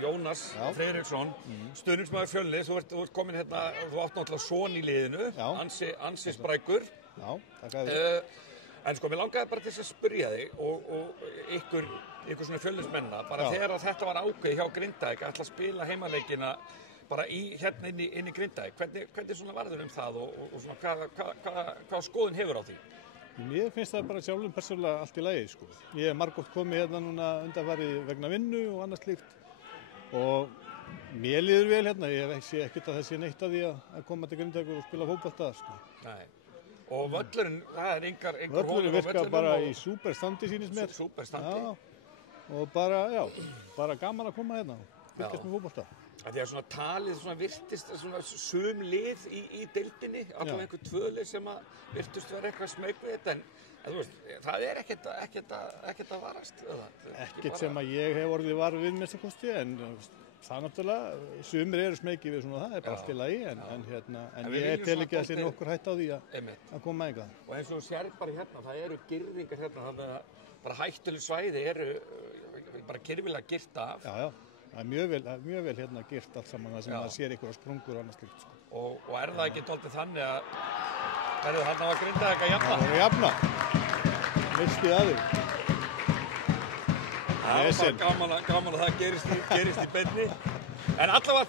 Jónas Friðriksson, stuðningsmaður Fjölnis, þú ert komin hérna, þú átt náttúrulega son í liðinu, ansi sprækur. Já, takk að þið. En sko, mér langaði bara til þess að spyrja þig og ykkur svona Fjölnismenna, bara þegar að þetta var ákveðið hjá Grindavík að ætla að spila heimaleikina bara hérna inn í Grindavík. Hvernig svona varður það og svona hvað skoðun hefur á því? Mér finnst það bara sjálfum persónulega allt í lagi, sko. Ég hef margoft komið hérna núna undanfarið vegna vinnu og annað slíkt og mér líður vel hérna. Ég sé ekkert að það sé neitt að því að koma til Grindavíkur og spila fótbolta, sko. Nei. Og völlurinn, það er engar völlurinn virkar bara í súperstandi sýnist mér. Súperstandi? Já, og bara gaman að koma hérna og fylgjast með fótbolta. Það er svona talið, svona virtist, svona sum lið í deildinni, allavega einhver tvö lið sem að virtust vera eitthvað smeyk við þetta, en þú veist, það er ekkert að varast. Ekkert sem að ég hef orðið var við með þessi kosti, en það náttúrulega, sumir eru smeyki við svona það, er bara allt í lagi, en ég tel ekki að sé nokkur hætt á því að koma eitthvað. Og eins og þú sér bara hérna, það eru girðingar hérna, þannig að bara hættuleg svæði eru bara kyrfilega girt af. Já. Það er mjög vel hérna girt allt saman það sem maður sér einhverja sprungur og annað slíkt. Sko. Og er það ekki dálítið þannig að verður þarna að Grindavík að jafna? Það er jafna. Mistið að því. Það er bara gaman að það gerist í beinni. En allavega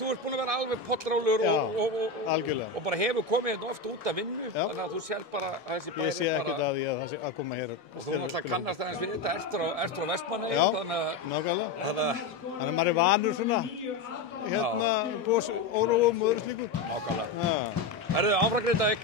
þú ert búin að vera alveg pollrólegur og bara hefur komið hérna oft út að vinnu, þannig að þú sér bara að þessi bæri ég sé ekkert að því að koma hér og þú náttúrulega kannast aðeins við þetta ertur á Vestmannaeyjum. Já, nákvæmlega. Þannig að maður er vanur svona hérna óróum og öðru slíku. Nákvæmlega. Herðu, áfram Grindavík.